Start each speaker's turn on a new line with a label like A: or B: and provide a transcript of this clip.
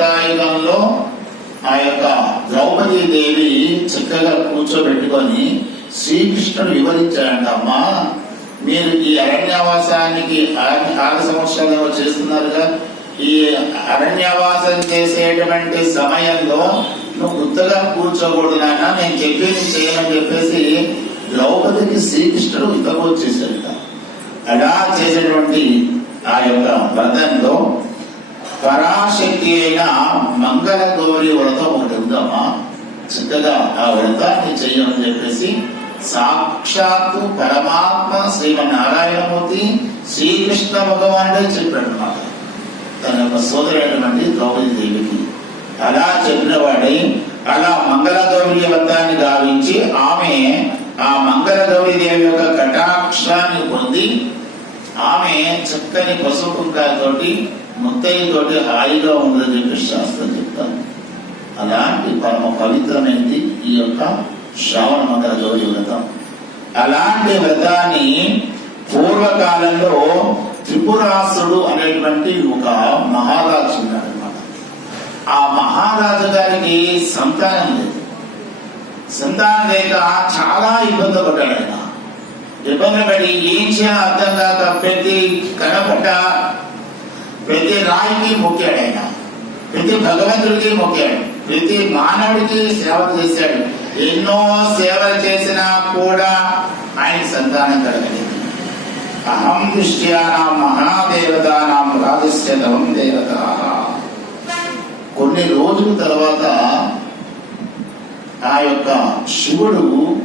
A: త్రేతాయుగంలో ఆ యొక్క ద్రౌపదీ దేవి చక్కగా కూర్చోబెట్టుకొని శ్రీకృష్ణుడు వివరించాడంట అమ్మా మీరు ఈ అరణ్యవాసానికి ఆరు సంవత్సరాలు చేస్తున్నారుగా ఈ అరణ్యవాసం చేసేటువంటి సమయంలో నువ్వు గుర్తుగా కూర్చోకూడదు నాన్న నేను చెప్పేసి చేయమని చెప్పేసి ద్రౌపదికి శ్రీకృష్ణుడు హితబోధ వచ్చేసాడు అలా చేసేటువంటి ఆ యొక్క బంధంలో పరాశక్తి అయిన మంగళ గౌరి వ్రతం ఒకటి ఉందమ్మా. చక్కగా ఆ వ్రతాన్ని చెయ్యమని చెప్పేసి సాక్షాత్తు పరమాత్మ శ్రీమన్నారాయణమూర్తి శ్రీకృష్ణ భగవానుడే చెప్పాడు అన్నమాట తన యొక్క సోదరైనటువంటి ద్రౌపది దేవికి అలా చెప్పిన వాడై అలా మంగళగౌరి వ్రతాన్ని గావించి ఆమె ఆ మంగళగౌరి దేవి యొక్క కటాక్షాన్ని పొంది ఆమె చక్కని పసుపు కుంకాలతోటి ముత్తయ్యతోటి హాయిగా ఉందని చెప్పి శాస్త్రం చెప్తాను అలాంటి పరమ పవిత్రమైనది ఈ యొక్క శ్రావణ మంగళ గౌరి వ్రతం. అలాంటి వ్రతాన్ని పూర్వకాలంలో త్రిపురాసుడు అనేటువంటి ఒక మహారాజు ఉన్నాడనమాట ఆ మహారాజు గారికి సంతానం లేదు. సంతానం లేక చాలా ఇబ్బంది పడ్డాడు ఆయన. ఇబ్బంది పడి ఏం చేయాలో అర్థం కాక ప్రతి కనపట ప్రతి రాయికి మొక్కాడు ఆయన. ప్రతి భగవంతుడికి మొక్కాడు ప్రతి మానవుడికి సేవ చేశాడు. ఎన్నో సేవలు చేసినా కూడా ఆయన సంతానం కలగలేదు. అహం దృష్ట్యానాం మహాదేవతానాం రాజస్యతం దేవత. కొన్ని రోజుల తర్వాత ఆ యొక్క శివుడు